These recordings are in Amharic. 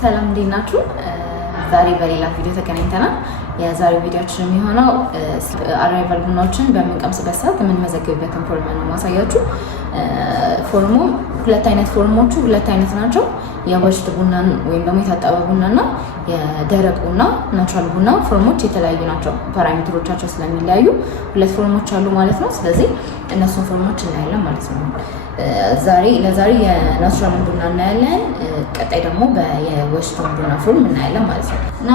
ሰላም እንዴት ናችሁ? ዛሬ በሌላ ቪዲዮ ተገናኝተናል። የዛሬው ቪዲዮአችን የሚሆነው አራይቫል ቡናዎችን በምንቀምስበት ሰዓት የምንመዘግብበትን ፎርም ነው ማሳያችሁ። ፎርሙ ሁለት አይነት ናቸው። የወሽድ ቡና ወይም ደግሞ የታጠበ ቡናና የደረቅ ቡና ናቹራል ቡና ፎርሞች የተለያዩ ናቸው። ፓራሜትሮቻቸው ስለሚለያዩ ሁለት ፎርሞች አሉ ማለት ነው። ስለዚህ እነሱን ፎርሞች እናያለን ማለት ነው። ለዛሬ የናቹራል ቡና እናያለን። ቀጣይ ደግሞ የወሽድ ቡና ፎርም እናያለን ማለት ነው። እና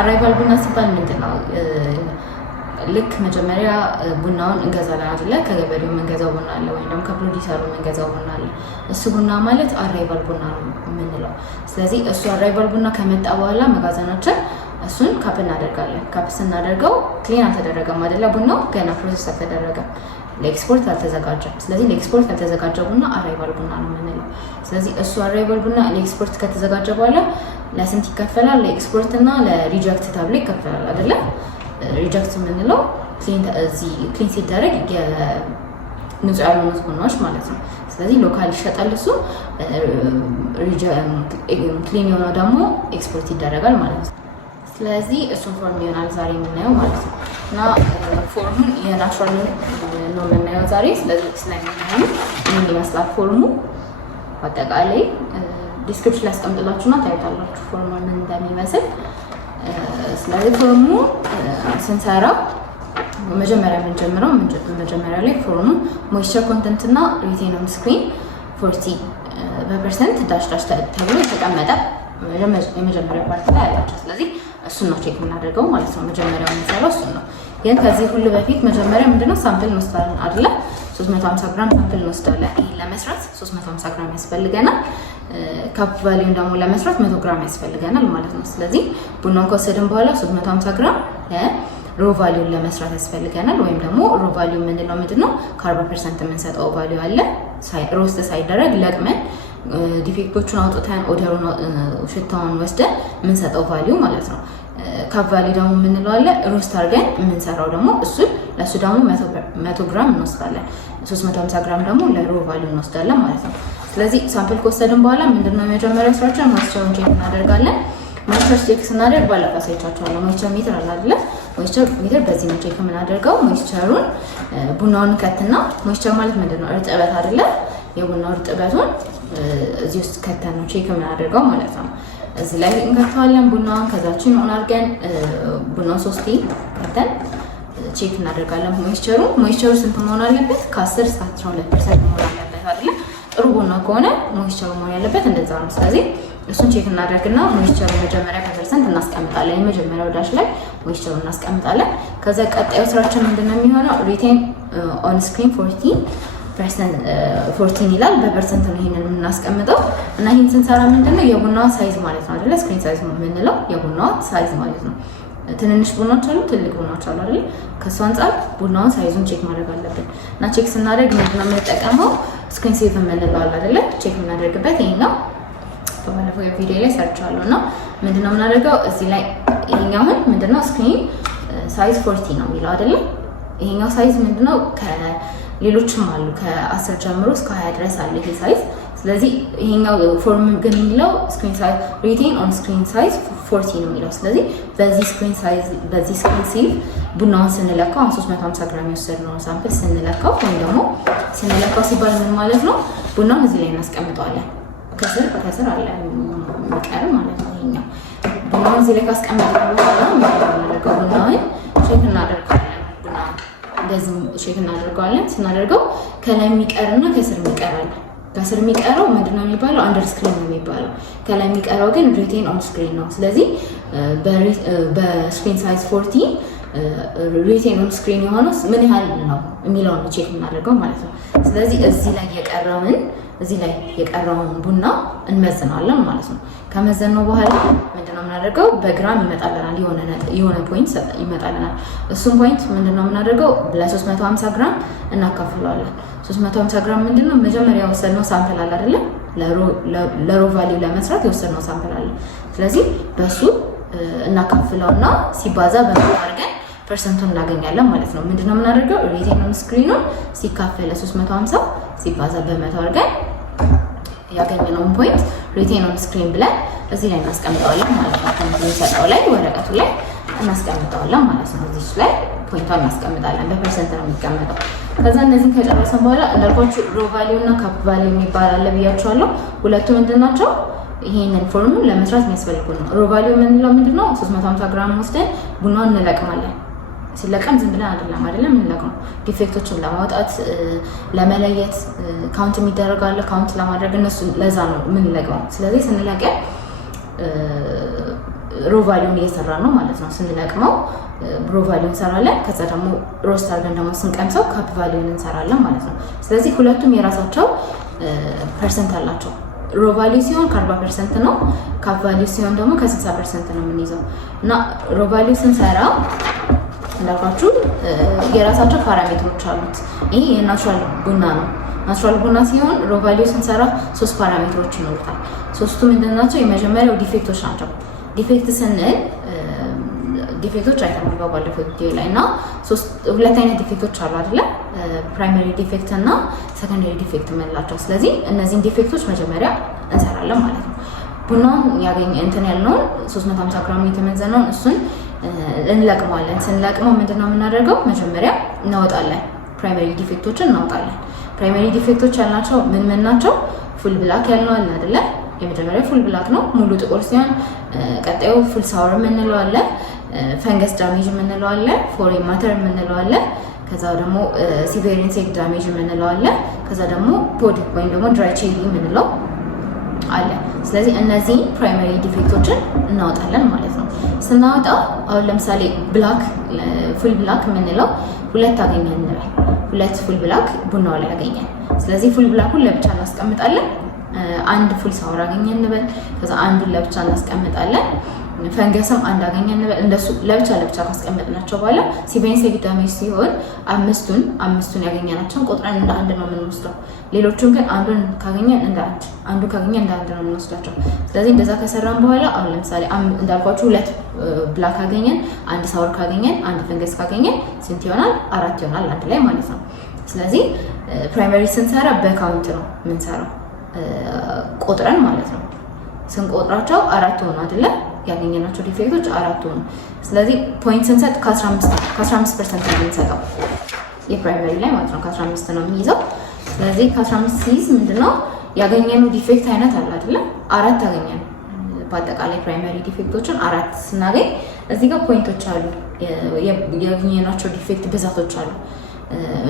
አራይቫል ቡና ሲባል ምንድን ነው? ልክ መጀመሪያ ቡናውን እንገዛለን አይደለ? ከገበሬው የምንገዛው ቡና አለ ወይም ደግሞ ከፕሮዲሰሩ የምንገዛው ቡና አለ። እሱ ቡና ማለት አራይቫል ቡና ነው የምንለው። ስለዚህ እሱ አራይቫል ቡና ከመጣ በኋላ መጋዘናችን እሱን ካፕ እናደርጋለን። ካፕ ስናደርገው ክሊን አልተደረገም አይደለ? ቡናው ገና ፕሮሰስ አልተደረገም፣ ለኤክስፖርት አልተዘጋጀም። ስለዚህ ለኤክስፖርት ያልተዘጋጀ ቡና አራይቫል ቡና ነው የምንለው። ስለዚህ እሱ አራይቫል ቡና ለኤክስፖርት ከተዘጋጀ በኋላ ለስንት ይከፈላል? ለኤክስፖርት እና ለሪጀክት ተብሎ ይከፈላል አይደለ? ሪጀክት የምንለው ክሊን ሲደረግ ንጹህ ያልሆኑት ቡናዎች ማለት ነው። ስለዚህ ሎካል ይሸጣል እሱ። ክሊን የሆነው ደግሞ ኤክስፖርት ይደረጋል ማለት ነው። ስለዚህ እሱን ፎርም ይሆናል ዛሬ የምናየው ማለት ነው። እና ፎርሙን የናቹራል ነው የምናየው ዛሬ። ስለዚህ ስለሚሆኑ ምን ይመስላል ፎርሙ አጠቃላይ ዲስክሪፕሽን ላይ አስቀምጥላችሁና ታዩታላችሁ ፎርሙ ምን እንደሚመስል። ስለዚህ ፎርሙ ስንሰራ መጀመሪያ የምንጀምረው መጀመሪያ ላይ ፎርሙ ሞይስቸር ኮንተንት እና ሪቴን ኦን ስክሪን 40% ዳሽ ተብሎ የተቀመጠ የመጀመሪያ ፓርት ላይ ያላቸው። ስለዚህ እሱን ነው ቼክ የምናደርገው ማለት ነው። መጀመሪያው የምንሰራው እሱን ነው። ግን ከዚህ ሁሉ በፊት መጀመሪያ ምንድነው ሳምፕል እንወስዳለን አይደለ? 350 ግራም ሳምፕል እንወስዳለን። ይሄን ለመስራት 350 ግራም ያስፈልገናል። ካፕ ቫሊዩን ደግሞ ለመስራት 100 ግራም ያስፈልገናል ማለት ነው። ስለዚህ ቡናውን ከወሰድን በኋላ 350 ግራም ሮ ቫሊዩን ለመስራት ያስፈልገናል። ወይም ደግሞ ሮ ቫሊዩ የምንለው ምንድነው? ከ40% የምንሰጠው ቫሊዩ አለ። ሮስት ሳይደረግ ለቅመን ዲፌክቶቹን አውጥተን ኦደሩን ሽታውን ወስደን የምንሰጠው ቫሊዩ ማለት ነው። ካፕ ቫሊዩ ደግሞ የምንለው አለ ሮስት አድርገን የምንሰራው ደግሞ ለእሱ ደግሞ 100 ግራም እንወስዳለን። 350 ግራም ደግሞ ለሮ ቫሊዩ እንወስዳለን ማለት ነው። ስለዚህ ሳምፕል ከወሰድን በኋላ ምንድነው የመጀመሪያው ስራችን? ሞይስቸሩን ቼክ እናደርጋለን። ሞይስቸር ቼክ ስናደርግ ባለፈው አሳይቻችኋለሁ። ሞይስቸር ሜትር አለ አይደለ? ሞይስቸር ሜትር በዚህ ነው ቼክ የምናደርገው። ሞይስቸሩን ቡናውን ከትና ሞይስቸር ማለት ምንድነው? እርጥበት አይደለ? የቡናው እርጥበቱን እዚህ ውስጥ ከተን ነው ቼክ የምናደርገው ማለት ነው። እዚህ ላይ እንከተዋለን ቡናውን። ከዛችን ሆን አድርገን ቡናውን 3 ከተን ቼክ እናደርጋለን። ሞይስቸሩ ስንት መሆን አለበት? ከ10 እስከ 12% መሆን አለበት አይደለ? ጥሩ ቡና ከሆነ ሞይስቸሩ መሆን ያለበት እንደዛ ነው። ስለዚህ እሱን ቼክ እናደርግና ሞይስቸሩ መጀመሪያ በፐርሰንት እናስቀምጣለን። የመጀመሪያው ዳሽ ላይ ሞይስቸሩ እናስቀምጣለን። ከዛ ቀጣዩ ስራችን ምንድነው የሚሆነው? ሪቴን ኦን ስክሪን 14 ይላል። በፐርሰንት ነው ይሄንን የምናስቀምጠው። እና ይሄን ስንሰራ ምንድነው የቡናዋ ሳይዝ ማለት ነው አይደለ? ስክሪን ሳይዝ የምንለው የቡናዋ ሳይዝ ማለት ነው። ትንንሽ ቡናዎች አሉ፣ ትልቅ ቡናዎች አሉ አይደል? ከሱ አንፃር ቡናውን ሳይዙን ቼክ ማድረግ አለብን። እና ቼክ ስናደርግ ምንድነው የምንጠቀመው? ስክሪን ሴቭ የምንለው አለ አይደለ? ቼክ የምናደርግበት ይሄኛው በባለፈው ቪዲዮ ላይ ሰርቻለሁ። እና ምንድነው የምናደርገው እዚህ ላይ ይሄኛውን ምንድነው ስክሪን ሳይዝ 40 ነው የሚለው አይደለ? ይሄኛው ሳይዝ ምንድነው ሌሎችም አሉ ከ10 ጀምሮ እስከ 20 ድረስ አለ ይሄ ሳይዝ። ስለዚህ ይሄኛው ፎርም ግን የሚለው ስክሪን ሳይዝ ሪቴን ኦን ስክሪን ሳይዝ 40 ነው የሚለው። ስለዚህ በዚህ ስክሪን ሴቭ ቡናውን ስንለካው 350 ግራም የወሰድነው ሳምፕል ስንለካው ወይም ደግሞ ስንለካው ሲባል ምን ማለት ነው? ቡናውን እዚህ ላይ እናስቀምጠዋለን። ከስር አለ የሚቀር ማለት ነው። ይሄኛው ቡናውን እዚህ ላይ ካስቀመጥን በኋላ የምናደርገው ቡናውን ቼክ እናደርጋለን። እንደዚህ ቼክ እናደርገዋለን። ስናደርገው ከላይ የሚቀርና ከስር የሚቀራል። ከስር የሚቀረው ምንድነው የሚባለው? አንደር ስክሪን ነው የሚባለው። ከላይ የሚቀረው ግን ሪቴን ኦን ስክሪን ነው። ስለዚህ በስክሪን ሳይዝ 40 ሪቴን ኦን ስክሪን የሆነው ምን ያህል ነው የሚለውን ቼክ እናደርገው ማለት ነው። ስለዚህ እዚህ ላይ የቀረውን ቡና እንመዝናለን ማለት ነው። ከመዘነው በኋላ ምንድነው የምናደርገው? በግራም ይመጣልናል፣ የሆነ ፖይንት ይመጣልናል። እሱም ፖይንት ምንድነው የምናደርገው? ለ350 ግራም እናካፍለዋለን። 350 ግራም ምንድነው መጀመሪያ የወሰድነው ሳምፕል አለ አይደለ? ለሮ ቫሊዩ ለመስራት የወሰድነው ሳምፕል አለ። ስለዚህ በሱ እናካፍለውና ሲባዛ በመቶ አድርገን ፐርሰንቱን እናገኛለን ማለት ነው። ምንድነው የምናደርገው? ሪቴን ኦን ስክሪኑን ሲካፈል ለ350 ሲባዛ በመቶ አድርገን ያገኘነውን ፖይንት ሪቴን ኦን ስክሪን ብለን እዚህ ላይ እናስቀምጠዋለን ማለት ነው። ከምንሰጠው ላይ ወረቀቱ ላይ እናስቀምጠዋለን ማለት ነው። እዚህ ላይ ፖይንቷን እናስቀምጣለን። በፐርሰንት ነው የሚቀመጠው። ከዛ እነዚህን ከጨረሰን በኋላ እንዳልኳችሁ ሮ ቫሊዩ እና ካፕ ቫሊዩ የሚባል አለ ብያችኋለሁ። ሁለቱ ምንድን ናቸው? ይሄንን ፎርሙ ለመስራት የሚያስፈልጉ ነው። ሮ ቫሊዩ የምንለው ምንድነው? 350 ግራም ወስደን ቡናውን እንለቅማለን። ሲለቀም ዝም ብለን አይደለም የምንለቅመው፣ ዲፌክቶችን ለማውጣት ለመለየት ካውንት የሚደረጋለ ካውንት ለማድረግ እነሱ ለዛ ነው የምንለቅመው። ስለዚህ ስንለቅም ሮ ቫሊዩን እየሰራ ነው ማለት ነው። ስንለቅመው ሮ ቫሊዩን እንሰራለን። ከዛ ደግሞ ሮስት አድርገን ደግሞ ስንቀምሰው ካፕ ቫሊዩን እንሰራለን ማለት ነው። ስለዚህ ሁለቱም የራሳቸው ፐርሰንት አላቸው። ሮ ቫሊዩ ሲሆን ከ40% ነው። ካፕ ቫሊዩ ሲሆን ደግሞ ከ60% ነው የምንይዘው እና ሮ ቫሊዩ ስንሰራ እንዳልኳችሁ የራሳቸው ፓራሜትሮች አሉት። ይሄ የናቹራል ቡና ነው። ናቹራል ቡና ሲሆን ሮ ቫሊዩ ስንሰራ 3 ፓራሜትሮች ይኖሩታል። ሶስቱ ምንድን ናቸው? የመጀመሪያው ዲፌክቶች ናቸው። ዲፌክት ስንል ዲፌክቶች አይተናል ባለፈው ቪዲዮ ላይ እና ሁለት አይነት ዲፌክቶች አሉ አይደለ? ፕራይመሪ ዲፌክት እና ሰከንደሪ ዲፌክት የምንላቸው። ስለዚህ እነዚህን ዲፌክቶች መጀመሪያ እንሰራለን ማለት ነው። ቡናውን ያገኘ እንትን ያልነውን 350 ግራም የተመዘነውን እሱን እንለቅመዋለን። ስንለቅመው ምንድነው የምናደርገው? መጀመሪያ እናወጣለን። ፕራይመሪ ዲፌክቶችን እናወጣለን። ፕራይመሪ ዲፌክቶች ያልናቸው ምን ናቸው? ፉል ብላክ ያልነው አለ አይደለ? የመጀመሪያው ፉል ብላክ ነው፣ ሙሉ ጥቁር ሲሆን፣ ቀጣዩ ፉል ሳወር የምንለው አለ፣ ፈንገስ ዳሜጅ የምንለው አለ፣ ፎሬን ማተር የምንለው አለ፣ ከዛ ደግሞ ሲቪር ኢንሴክት ዳሜጅ የምንለው አለ፣ ከዛ ደግሞ ፖድ ወይም ደግሞ ድራይ ቼሪ የምንለው አለ። ስለዚህ እነዚህ ፕራይመሪ ዲፌክቶችን እናወጣለን ማለት ነው። ስናወጣ አሁን ለምሳሌ ብላክ ፉል ብላክ የምንለው 2 አገኘን እንበል። 2 ፉል ብላክ ቡናው ላይ አገኘን። ስለዚህ ፉል ብላኩን ለብቻ እናስቀምጣለን። አንድ ፉል ሳወር አገኘን እንበል። ከዛ አንዱን ለብቻ እናስቀምጣለን። ፈንገስም አንድ አገኘን እንበል። እንደሱ ለብቻ ካስቀመጥናቸው በኋላ ሲቪር ኢንሴክት ዳሜጅ ሲሆን አምስቱን ያገኘናቸውን ቆጥረን እንደ አንድ ነው የምንወስደው። ሌሎቹን ግን አንዱን ካገኘን አንዱ ካገኘን እንደ አንድ ነው የምንወስዳቸው። ስለዚህ እንደዛ ከሰራን በኋላ አሁን ለምሳሌ እንዳልኳችሁ 2 ብላክ ካገኘን፣ አንድ ሳወር ካገኘን፣ አንድ ፈንገስ ካገኘን ስንት ይሆናል? 4 ይሆናል አንድ ላይ ማለት ነው። ስለዚህ ፕራይመሪ ስንሰራ በካውንት ነው የምንሰራው፣ ቆጥረን ማለት ነው። ስንቆጥራቸው 4 ሆኑ አይደለ? ያገኘናቸው ዲፌክቶች 4 ሆኑ። ስለዚህ ፖይንት ስንሰጥ ከ15% ነው የምንሰጠው የፕራይመሪ ላይ ማለት ነው። ከ15 ነው የሚይዘው። ስለዚህ ከ15 ሲይዝ ምንድነው ያገኘነው ዲፌክት አይነት አለ አይደለ? 4 አገኘን። በአጠቃላይ ፕራይመሪ ዲፌክቶችን 4 ስናገኝ እዚህ ጋር ፖይንቶች አሉ፣ ያገኘናቸው ዲፌክት ብዛቶች አሉ።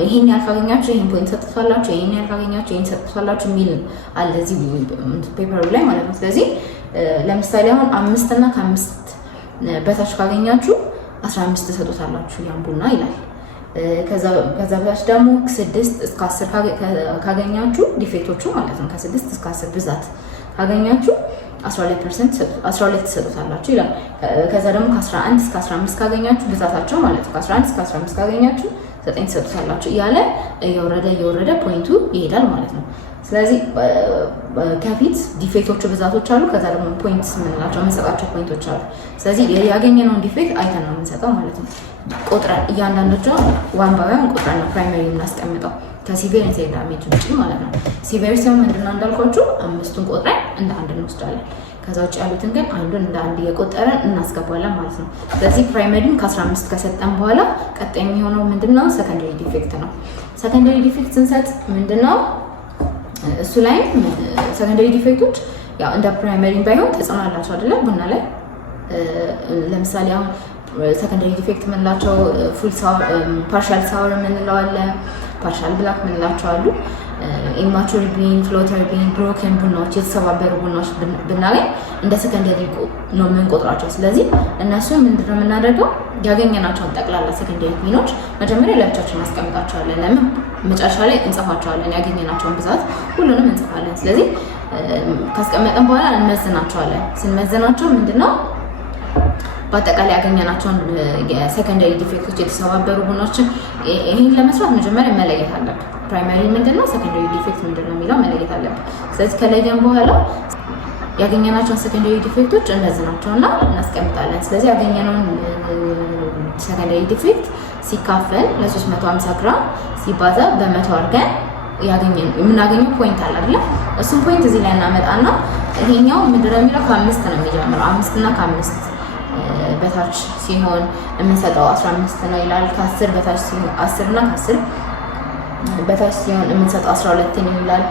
ይሄን ያህል ካገኛችሁ ይሄን ፖይንት ሰጥቷላችሁ፣ ይሄን ያህል ካገኛችሁ ይሄን ሰጥቷላችሁ የሚል አለ እዚህ ፔፐሩ ላይ ማለት ነው። ስለዚህ ለምሳሌ አሁን 5 እና ከ5 በታች ካገኛችሁ 15 ተሰጡታላችሁ ያን ቡና ይላል። ከዛ በታች ደግሞ 6 እስከ 10 ካገኛችሁ ዲፌክቶቹ ማለት ነው ከ6 እስከ 10 ብዛት ካገኛችሁ 12% ተሰጡታላችሁ ይላል። ከዛ ደግሞ ከ11 እስከ 15 ካገኛችሁ ብዛታቸው ማለት ነው ከ11 እስከ 15 ካገኛችሁ 9 ተሰጡታላችሁ እያለ እየወረደ ፖይንቱ ይሄዳል ማለት ነው። ስለዚህ ከፊት ዲፌክቶቹ ብዛቶች አሉ። ከዛ ደግሞ ፖይንትስ የምንላቸው የምንሰጣቸው ፖይንቶች አሉ። ስለዚህ ያገኘነውን ዲፌክት አይተን ነው የምንሰጠው ማለት ነው። ቆጥረን እያንዳንዳቸው ዋን ባይ ዋን ቆጥረን ነው ፕራይመሪ የምናስቀምጠው ከሲቪር ኢንሴክት ዳሜጅ ውጭ ማለት ነው። ሲቪር ሲሆን ምንድነው እንዳልኳችሁ 5ቱን ቆጥረን እንደ አንድ እንወስዳለን። ከዛ ውጭ ያሉትን ግን አንዱን እንደ አንድ እየቆጠረን እናስገባለን ማለት ነው። ስለዚህ ፕራይመሪን ከ15 ከሰጠን በኋላ ቀጣይ የሚሆነው ምንድነው? ሰከንደሪ ዲፌክት ነው። ሰከንደሪ ዲፌክት ስንሰጥ ምንድነው እሱ ላይ ሰከንደሪ ዲፌክቶች ያው እንደ ፕራይመሪ ባይሆን ተጽዕኖ አላቸው አይደለ? ቡና ላይ ለምሳሌ አሁን ሰከንደሪ ዲፌክት የምንላቸው ፉል ሳወር፣ ፓርሻል ሳወር የምንለው አለ፣ ፓርሻል ብላክ የምንላቸው አሉ። ኢማቹር ቢን፣ ፍሎተር ቢን፣ ብሮከን ቡናዎች፣ የተሰባበሩ ቡናዎች ብናገኝ እንደ ሰከንደሪ ነው የምንቆጥራቸው። ስለዚህ እነሱን ምንድነው የምናደርገው? ያገኘናቸውን ጠቅላላ ሰከንደሪ ቢኖች መጀመሪያ ለብቻችን እናስቀምጣቸዋለን። ለምን መጨረሻ ላይ እንጽፋቸዋለን። ያገኘናቸውን ብዛት ሁሉንም እንጽፋለን። ስለዚህ ካስቀመጥን በኋላ እንመዝናቸዋለን። ስንመዝናቸው ምንድነው በአጠቃላይ ያገኘናቸውን የሰከንደሪ ዲፌክቶች የተሰባበሩ ቡናዎችን ይህን ለመስራት መጀመሪያ መለየት አለብን። ፕራይመሪ ምንድነው፣ ሰከንደሪ ዲፌክት ምንድነው የሚለው መለየት አለብን። ስለዚህ ከለየን በኋላ ያገኘናቸውን ሰከንደሪ ዲፌክቶች እንመዝናቸውና እናስቀምጣለን። ስለዚህ ያገኘነውን ሰከንደሪ ዲፌክት ሲካፈል ለ350 ግራም ሲባዛ በ100 አድርገን የምናገኘው ፖይንት አለ አይደል? እሱን ፖይንት እዚህ ላይ እናመጣና ይሄኛው ምንድነው የሚለው ከ5 ነው የሚጀምረው። 5 እና ከ5 በታች ሲሆን የምንሰጠው 15 ነው ይላል። ከ10 በታች ሲሆን 10 እና ከ10 በታች ሲሆን የምንሰጠው 12 ነው ይላል።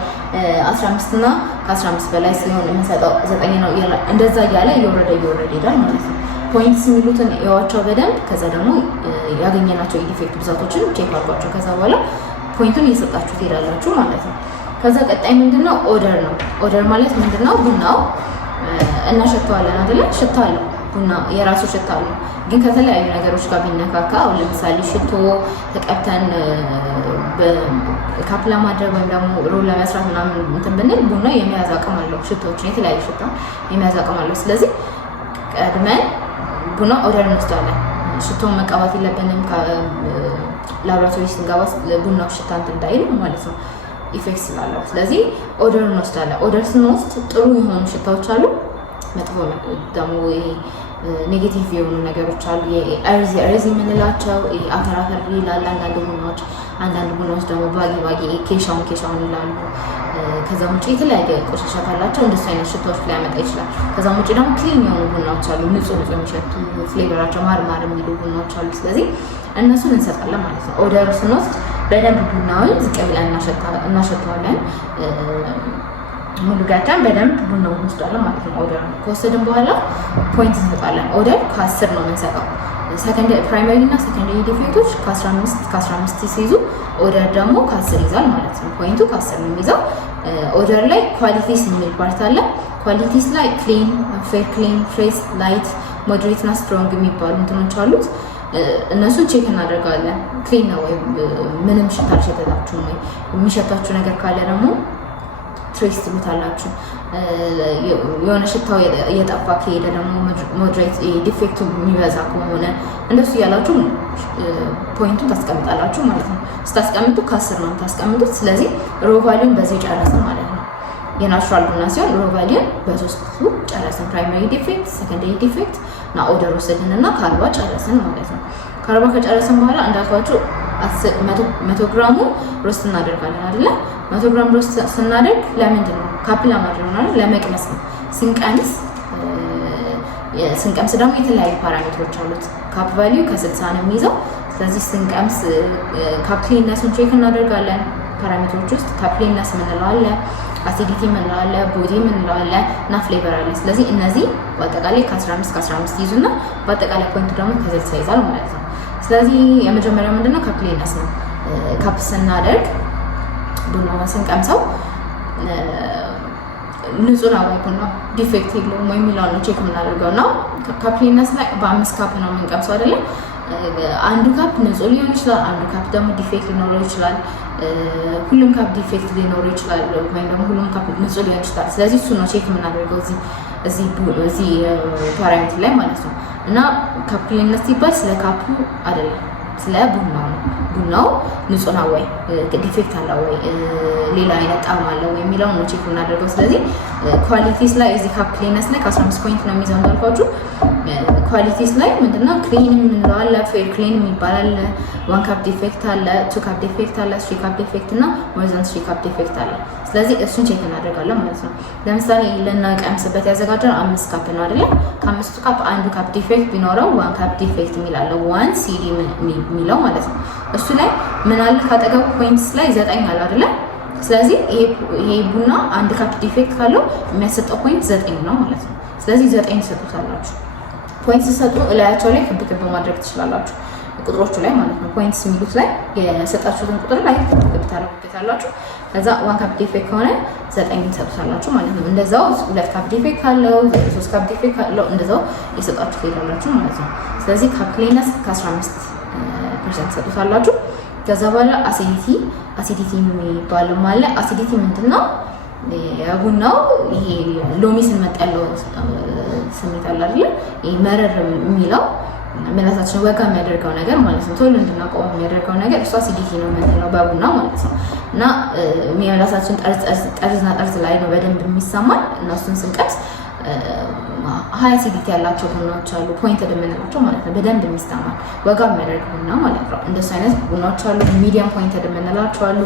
15 እና ከ15 በላይ ሲሆን የምንሰጠው 9 ነው ይላል። እንደዛ እያለ እየወረደ ይሄዳል ማለት ነው። ፖይንትስ የሚሉትን ያዋቸው በደንብ ከዛ ደግሞ ያገኘናቸው ኢፌክት ብዛቶችን ቼክ አድርጓቸው ከዛ በኋላ ፖይንቱን እየሰጣችሁ ትሄዳላችሁ ማለት ነው። ከዛ ቀጣይ ምንድነው ኦደር ነው። ኦደር ማለት ምንድነው ቡናው እናሸተዋለን አይደለ? ሽታ አለው ቡና የራሱ ሽታ አለው። ግን ከተለያዩ ነገሮች ጋር ቢነካካ አሁን ለምሳሌ ሽቶ ተቀብተን በካፕ ለማድረግ ወይም ደግሞ ሮል ለመስራት ምናምን እንትን ብንል ቡና የመያዝ አቅም አለው። ሽቶዎችን የተለያዩ ሽታ የመያዝ አቅም አለው። ስለዚህ ቀድመን ቡና ኦደር እንወስዳለን። ሽቶውን መቀባት የለብንም። ላብራቶሪ ስንገባ ቡናው ሽታ እንትን እንዳይል ማለት ነው ኢፌክት ስላለው። ስለዚህ ኦደር እንወስዳለን። ኦደር ስንወስድ ጥሩ የሆኑ ሽታዎች አሉ፣ መጥፎ ደግሞ ኔጌቲቭ የሆኑ ነገሮች አሉ። የእርዚ የምንላቸው አፈር ይላል አንዳንድ ቡናዎች ደግሞ ባጊ ኬሻውን ይላሉ። ከዛም ውጭ የተለያየ ቆሻሻ ካላቸው እንደሱ አይነት ሽታዎች ሊያመጣ ይችላል። ከዛም ውጭ ደግሞ ክሊን የሆኑ ቡናዎች አሉ፣ ንጹህ የሚሸቱ ፍሌቨራቸው ማርማር የሚሉ ቡናዎች አሉ። ስለዚህ እነሱን እንሰጣለን ማለት ነው። ኦደር ስንወስድ በደንብ ቡናውን ዝቅ ብለን እናሸተዋለን። ሙሉ ጋቻን በደንብ ቡናውን እንወስዳለን ማለት ነው። ኦደር ከወሰድን በኋላ ፖይንት እንሰጣለን። ኦደር ከ10 ነው የምንሰጠው። ፕራይመሪ እና ሰከንደሪ ዲፌክቶች ከ15 ሲይዙ ኦደር ደግሞ ከ10 ይዛል ማለት ነው። ፖይንቱ ከ10 ነው የሚይዘው። ኦደር ላይ ኳሊቲስ የሚል ፓርት አለ። ኳሊቲስ ላይ ክሊን፣ ፌር ክሊን፣ ፍሬሽ፣ ላይት፣ ሞዴሬት እና ስትሮንግ የሚባሉ እንትኖች አሉት። እነሱን ቼክ እናደርጋለን። ክሊን ነው ወይ ምንም ሽታ አልሸተታችሁም ወይ የሚሸታችሁ ነገር ካለ ደግሞ ትሬስ ትሉታላችሁ። የሆነ ሽታው እየጠፋ ከሄደ ደግሞ ሞዴሬት ዲፌክቱ የሚበዛ ከሆነ እንደሱ እያላችሁ ፖይንቱ ታስቀምጣላችሁ ማለት ነው። ስታስቀምጡ ከ10 ነው የምታስቀምጡት። ስለዚህ ሮ ቫሊዩን በዚህ ጨረስን ማለት ነው። የናቹራል ቡና ሲሆን ሮ ቫሊዩን በ3 ጨረስን። ፕራይመሪ ዲፌክት፣ ሰከንደሪ ዲፌክት እና ኦደር ወሰድን እና ከ40 ጨረስን ማለት ነው። ከ40 ከጨረስን በኋላ እንዳልኳችሁ 100 ግራሙ ሮስት እናደርጋለን አይደለ? 100 ግራም ሮስት ስናደርግ ለምንድን ነው? ካፕ ለማድረግ ነው፣ ለመቅመስ ነው። ስንቀምስ ደግሞ የተለያዩ ፓራሜትሮች አሉት። ካፕ ቫልዩ ከ60 ነው የሚይዘው። ስለዚህ ስንቀምስ ካፕ ክሊንነሱን ቼክ እናደርጋለን። ፓራሜትሮች ውስጥ ካፕ ክሊንነስ የምንለው አለ፣ አሲዲቲ የምንለው አለ፣ ቦዲ የምንለው አለ እና ፍሌቨር አለ። ስለዚህ እነዚህ በአጠቃላይ ከ15 ይዙና በአጠቃላይ ፖይንቱ ደግሞ ከ60 ይዛል ማለት ነው። ስለዚህ የመጀመሪያው ምንድነው? ካፕ ክሊንነስ ነው። ካፕ ስናደርግ ቡናውን ስንቀምሰው ንጹህ ነው ወይ ቡናው ዲፌክት የለውም ወይ የሚለውን ነው ቼክ የምናደርገው ነው። ካፕ ክሊንነስ ላይ በ5 ካፕ ነው የምንቀምሰው አይደለም? አንዱ ካፕ ንጹህ ሊሆን ይችላል፣ አንዱ ካፕ ደግሞ ዲፌክት ሊኖረው ይችላል። ሁሉም ካፕ ዲፌክት ሊኖረው ይችላል፣ ወይም ደግሞ ሁሉም ካፕ ንጹህ ሊሆን ይችላል። ስለዚህ እሱ ነው ቼክ የምናደርገው እዚህ ፓራሜትር ላይ ማለት ነው። እና ካፕ ክሊንነስ ሲባል ስለ ካፑ አይደለም፣ ስለ ቡናው ነው። ቡናው ንጹህ ነው ወይ፣ ዲፌክት አለው ወይ፣ ሌላ አይነት ጣዕም አለው ወይ የሚለውን ነው ቼክ የምናደርገው። ስለዚህ ኳሊቲስ ላይ እዚህ ካፕ ክሊንነስ ላይ ከ15 ፖይንት ነው የሚይዘው እንዳልኳችሁ። ኳሊቲስ ላይ ምንድነው? ክሊን የምንለው አለ፣ ፌር ክሊን የሚባል አለ፣ 1 ካፕ ዲፌክት አለ፣ 2 ካፕ ዲፌክት አለ፣ 3 ካፕ ዲፌክት እና ሞር ዛን 3 ካፕ ዲፌክት አለ። ስለዚህ እሱን ቼክ እናደርጋለን ማለት ነው። ለምሳሌ ልናቀምስበት ያዘጋጀነው 5 ካፕ ነው አይደለ? ከ5ቱ ካፕ አንዱ ካፕ ዲፌክት ቢኖረው 1 ካፕ ዲፌክት የሚላለው 1 ሲዲ የሚለው ማለት ነው። እሱ ላይ ምን አለ? ካጠገቡ ፖይንትስ ላይ 9 አለ አይደለ? ስለዚህ ይሄ ቡና 1 ካፕ ዲፌክት ካለው የሚያሰጠው ፖይንት 9 ነው ማለት ነው። ስለዚህ 9 ትሰጡታላችሁ። ፖይንት ሲሰጡ እላያቸው ላይ ክብ ክብ ማድረግ ትችላላችሁ፣ ቁጥሮቹ ላይ ማለት ነው። ፖይንትስ የሚሉት ላይ የሰጣችሁትን ቁጥር ላይ ክብ ክብ ታደርጉበታላችሁ። ከዛ 1 ካፕ ዲፌክት ከሆነ 9 ትሰጡታላችሁ ማለት ነው። እንደዛው 2 ካፕ ዲፌክት ካለው 3 ካፕ ዲፌክት ካለው እንደዛው የሰጣችሁ ትሄዳላችሁ ማለት ነው። ስለዚህ ካፕ ክሊንነስ ከ15% ትሰጡታላችሁ። ከዛ በኋላ አሲዲቲ የሚባለው አለ። አሲዲቲ ምንድነው? ቡናው ይሄ ሎሚ ስንመጣ ያለው ስሜት አለ አይደል? ይሄ መረር የሚለው ምላሳችን ወጋ የሚያደርገው ነገር ማለት ነው። ቶሎ እንድናቆም የሚያደርገው ነገር እሱ አሲዲቲ ነው የምንለው በቡና ማለት ነው። እና ምላሳችን ጠርዝና ጠርዝ ላይ ነው በደንብ የሚሰማን እና እሱን ስንቀምስ ሀይ አሲዲቲ ያላቸው ቡናዎች አሉ፣ ፖይንትድ የምንላቸው ማለት ነው። በደንብ የሚሰማን ወጋ የሚያደርግ ቡና ማለት ነው። እንደሱ አይነት ቡናዎች አሉ። ሚዲየም ፖይንትድ የምንላቸው አሉ።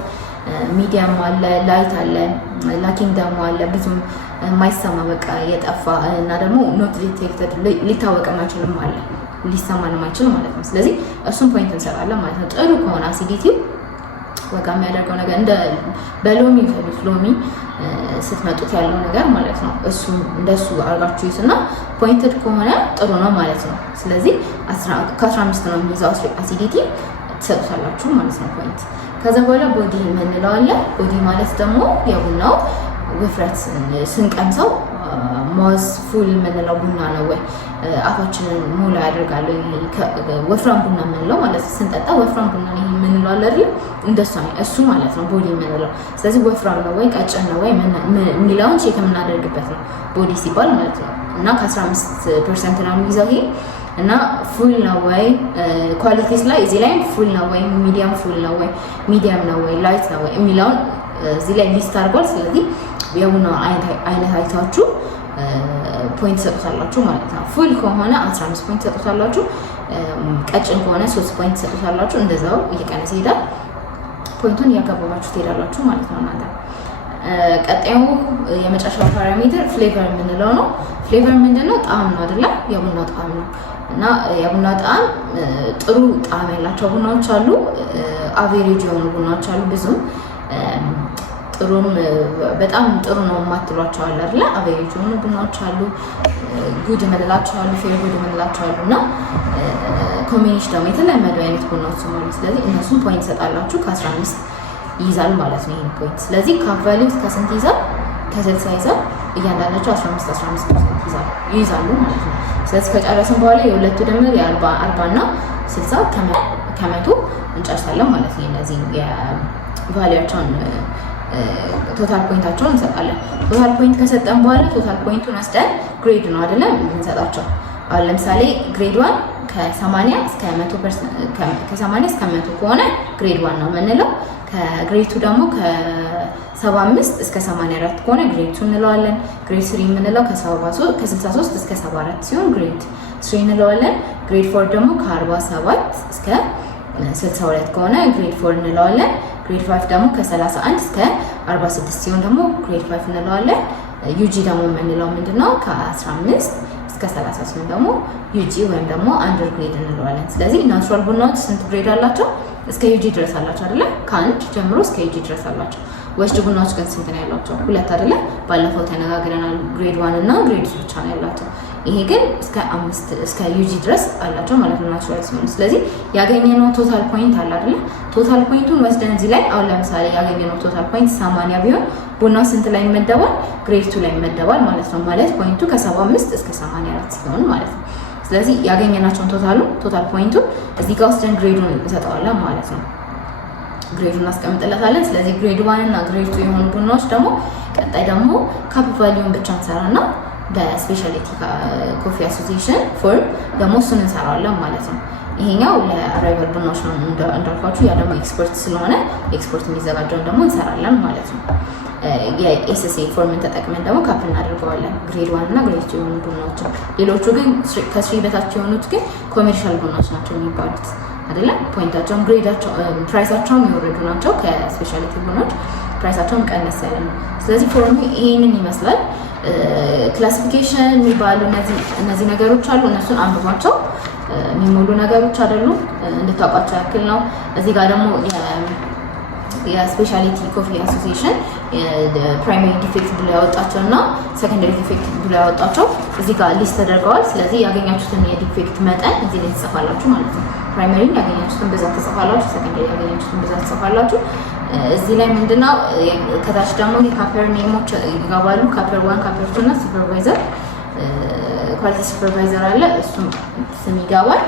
ሚዲያም አለ፣ ላይት አለ፣ ላኪንግ ደግሞ አለ። ብዙም የማይሰማ በቃ የጠፋ እና ደግሞ ኖት ዲቴክትድ ሊታወቅም አይችልም አለ፣ ሊሰማን የማይችል ማለት ነው። ስለዚህ እሱን ፖይንት እንሰጣለን ማለት ነው። ጥሩ ከሆነ አሲዲቲው ወጋ የሚያደርገው ነገር እንደ በሎሚ ፈሉት ሎሚ ስትመጡት ያለው ነገር ማለት ነው። እሱ እንደሱ አርጋችሁ ይስና ፖይንትድ ከሆነ ጥሩ ነው ማለት ነው። ስለዚህ ከ15 ነው የሚይዘው አሲዲቲ ትሰጡታላችሁ ማለት ነው ፖይንት። ከዛ በኋላ ቦዲ የምንለው አለ። ቦዲ ማለት ደግሞ የቡናው ውፍረት ስንቀምሰው ማውዝ ፉል የምንለው ቡና ነው ወይ አፋችንን ሞላ ያደርጋል። ወፍራም ቡና የምንለው ማለት ስንጠጣ ወፍራም ቡና ነው የምንለው አለ አይደል? እንደሱ እሱ ማለት ነው ቦዲ የምንለው። ስለዚህ ወፍራም ነው ወይ ቀጭን ነው ወይ የሚለውን ቼክ የምናደርግበት ነው ቦዲ ሲባል ማለት ነው። እና ከ15% ነው የሚይዘው ይሄ እና ፉል ነው ወይ ኳሊቲስ ላይ እዚህ ላይ ፉል ነው ወይ ሚዲየም ፉል ነው ወይ ሚዲየም ነው ወይ ላይት ነው ወይ የሚለውን እዚህ ላይ ሊስት አድርጓል። ስለዚህ የቡና አይነት አይታችሁ ፖይንት ሰጡታላችሁ ማለት ነው። ፉል ከሆነ 15 ፖይንት ሰጡታላችሁ፣ ቀጭን ከሆነ 3 ፖይንት ሰጡታላችሁ። እንደዛው እየቀነሰ ይሄዳል። ፖይንቱን እያከበባችሁ ትሄዳላችሁ ማለት ነው እናንተ። ቀጣዩ የመጨረሻው ፓራሜትር ፍሌቨር የምንለው ነው። ፍሌቨር ምንድነው? ጣዕም ነው አይደለ? የቡና ጣዕም ነው እና የቡና ጣዕም ጥሩ ጣዕም ያላቸው ቡናዎች አሉ፣ አቬሬጅ የሆኑ ቡናዎች አሉ። ብዙም ጥሩም በጣም ጥሩ ነው የማትሏቸው አለ አይደለ? አቬሬጅ የሆኑ ቡናዎች አሉ፣ ጉድ የምንላቸው አሉ፣ ፌር ጉድ የምንላቸው አሉ እና ኮምቢኔሽን ደግሞ የተለመዱ አይነት ቡናዎች አሉ። ስለዚህ እነሱን ፖይንት ሰጣላችሁ። ከ15 ይይዛል ማለት ነው ይሄን ፖይንት። ስለዚህ ካቫሊው እስከ ስንት ይይዛል? ከ60 ይይዛል። እያንዳንዳቸው 15% ይይዛሉ ማለት ነው። ስለዚህ ከጨረስን በኋላ የሁለቱ ድምር የ40 እና 60 ከመቶ እንጨርሳለን ማለት ነው። እነዚህ የቫሊያቸውን ቶታል ፖይንታቸውን እንሰጣለን። ቶታል ፖይንት ከሰጠን በኋላ ቶታል ፖይንቱን ወስደን ግሬድ ነው አይደለ እንሰጣቸው። አሁን ለምሳሌ ግሬድ 1 ከ80 እስከ 100 ከሆነ ግሬድ 1 ነው የምንለው። ከግሬድ 2 ደግሞ ከ75 እስከ 84 ከሆነ ግሬድ 2 እንለዋለን። ግሬድ 3 የምንለው ከ63 እስከ 74 ሲሆን ግሬድ 3 እንለዋለን። ግሬድ 4 ደግሞ ከ47 እስከ 62 ከሆነ ግሬድ 4 እንለዋለን። ግሬድ 5 ደግሞ ከ31 እስከ 46 ሲሆን ደግሞ ግሬድ 5 እንለዋለን። ዩጂ ደግሞ የምንለው ምንድነው? ከ15 እስከ 38 ደግሞ ዩጂ ወይም ደግሞ አንደር ግሬድ እንለዋለን። ስለዚህ ናቹራል ቡናዎች ስንት ግሬድ አላቸው? እስከ ዩጂ ድረስ አላቸው አይደለ? ከአንድ ጀምሮ እስከ ዩጂ ድረስ አላቸው። ወስድ ቡናዎች ግን ስንት ነው ያላቸው? 2 አይደለ? ባለፈው ተነጋግረናል። ግሬድ 1 እና ግሬድ 2 ብቻ ነው ያላቸው። ይሄ ግን እስከ 5 እስከ ዩጂ ድረስ አላቸው ማለት ነው ናቹራል ሲሆን። ስለዚህ ያገኘነው ቶታል ፖይንት አለ አይደለ? ቶታል ፖይንቱን ወስደን እዚህ ላይ አሁን ለምሳሌ ያገኘነው ቶታል ፖይንት 80 ቢሆን ቡናው ስንት ላይ ይመደባል? ግሬድ 2 ላይ ይመደባል ማለት ነው። ማለት ፖይንቱ ከ75 እስከ 84 ሲሆን ማለት ነው። ስለዚህ ያገኘናቸውን ቶታል ፖይንቱን እዚህ ጋር ወስደን ግሬዱን እንሰጠዋለን ማለት ነው። ግሬዱን እናስቀምጥለታለን። ስለዚህ ግሬድ 1 እና ግሬድ 2 የሆኑ ቡናዎች ደግሞ ቀጣይ ደግሞ ካፕ ቫሊዩን ብቻ እንሰራና በስፔሻሊቲ ኮፊ አሶሲዬሽን ፎርም ደግሞ እሱን እንሰራለን ማለት ነው። ይሄኛው ለአራይቨል ቡናዎች ነው እንዳልኳችሁ። ያ ደግሞ ኤክስፖርት ስለሆነ ኤክስፖርት የሚዘጋጀውን ደግሞ እንሰራለን ማለት ነው። የኤስኤስኤ ፎርምን ተጠቅመን ደግሞ ካፕ እናደርገዋለን ግሬድ 1 እና ግሬድ 2 የሆኑ ቡናዎች። ሌሎቹ ግን ከ3 በታች የሆኑት ግን ኮሜርሻል ቡናዎች ናቸው የሚባሉት አይደለም። ፖይንታቸውም ግሬዳቸው ፕራይሳቸውም የወረዱ ናቸው። ከስፔሻሊቲ ቡናዎች ፕራይሳቸውም ቀነስ ያለ ነው። ስለዚህ ፎርሙ ይሄንን ይመስላል። ክላሲፊኬሽን የሚባሉ እነዚህ ነገሮች አሉ። እነሱን አንብቧቸው። የሚሞሉ ነገሮች አይደሉም፣ እንድታውቋቸው ያክል ነው። እዚህ ጋር ደግሞ የስፔሻሊቲ ኮፊ አሶሲዬሽን ፕራይመሪ ዲፌክት ብሎ ያወጣቸው እና ሰከንደሪ ዲፌክት ብሎ ያወጣቸው እዚህ ጋር ሊስት ተደርገዋል። ስለዚህ ያገኛችሁትን የዲፌክት መጠን እዚህ ላይ ትጽፋላችሁ ማለት ነው። ፕራይመሪ ያገኛችሁትን ብዛት ትጽፋላችሁ፣ ሰከንደሪ ያገኛችሁትን ብዛት ትጽፋላችሁ። እዚህ ላይ ምንድነው ከታች ደግሞ የካፐር ኔሞች ይገባሉ። ካፐር 1 ካፐር 2 እና ሱፐርቫይዘር ኳሊቲ ሱፐርቫይዘር አለ፣ እሱም ስም ይገባል።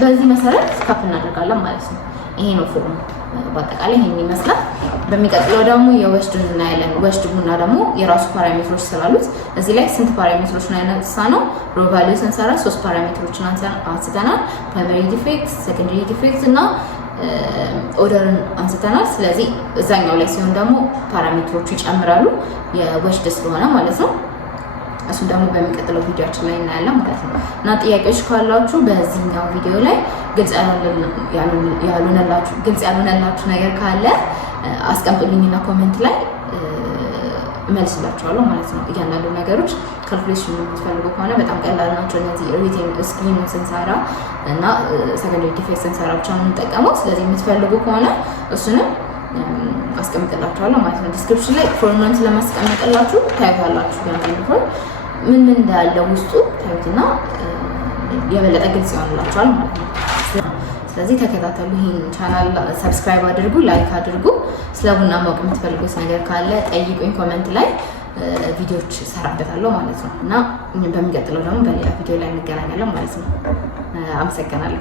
በዚህ መሰረት ካፕ እናደርጋለን ማለት ነው። ይሄ ነው ፎርሙ። በአጠቃላይ ይሄን ይመስላል። በሚቀጥለው ደግሞ የወስድን እናያለን። ወስድ ቡና ደግሞ የራሱ ፓራሜትሮች ስላሉት እዚህ ላይ ስንት ፓራሜትሮች ነው ያነሳነው? ሮ ቫልዩ ስንሰራ 3 ፓራሜትሮችን አንስተናል። ፕራይመሪ ዲፌክት፣ ሰከንደሪ ዲፌክት እና ኦርደርን አንስተናል። ስለዚህ እዛኛው ላይ ሲሆን ደግሞ ፓራሜትሮቹ ይጨምራሉ የወስድ ስለሆነ ማለት ነው። እሱን ደግሞ በሚቀጥለው ቪዲዮአችን ላይ እናያለን ማለት ነው። እና ጥያቄዎች ካላችሁ በዚህኛው ቪዲዮ ላይ ግልጽ ያልሆነላችሁ ነገር ካለ አስቀምጡልኝና ኮሜንት ላይ እመልስላችኋለሁ ማለት ነው። እያንዳንዱ ነገሮች ካልኩሌሽን የምትፈልጉ ከሆነ በጣም ቀላል ናቸው። እነዚህ ሪቴን ስክሪን ስንሰራ እና ሰከንደሪ ዲፌክት ስንሰራ ብቻ ነው የምንጠቀመው። ስለዚህ የምትፈልጉ ከሆነ እሱንም አስቀምጥላችኋለሁ ማለት ነው። ዲስክሪፕሽን ላይ ፎርሙላን ስለማስቀምጥላችሁ ታዩታላችሁ። ያንዳንዱ ፎርም ምን እንዳለ ውስጡ ታዩትና የበለጠ ግልጽ ይሆንላችኋል ማለት ነው። ስለዚህ ተከታተሉ። ይህን ቻናል ሰብስክራይብ አድርጉ፣ ላይክ አድርጉ። ስለ ቡና ማወቅ የምትፈልጉት ነገር ካለ ጠይቁኝ ኮሜንት ላይ፣ ቪዲዮዎች እሰራበታለሁ ማለት ነው። እና በሚቀጥለው ደግሞ በሌላ ቪዲዮ ላይ እንገናኛለን ማለት ነው። አመሰግናለሁ።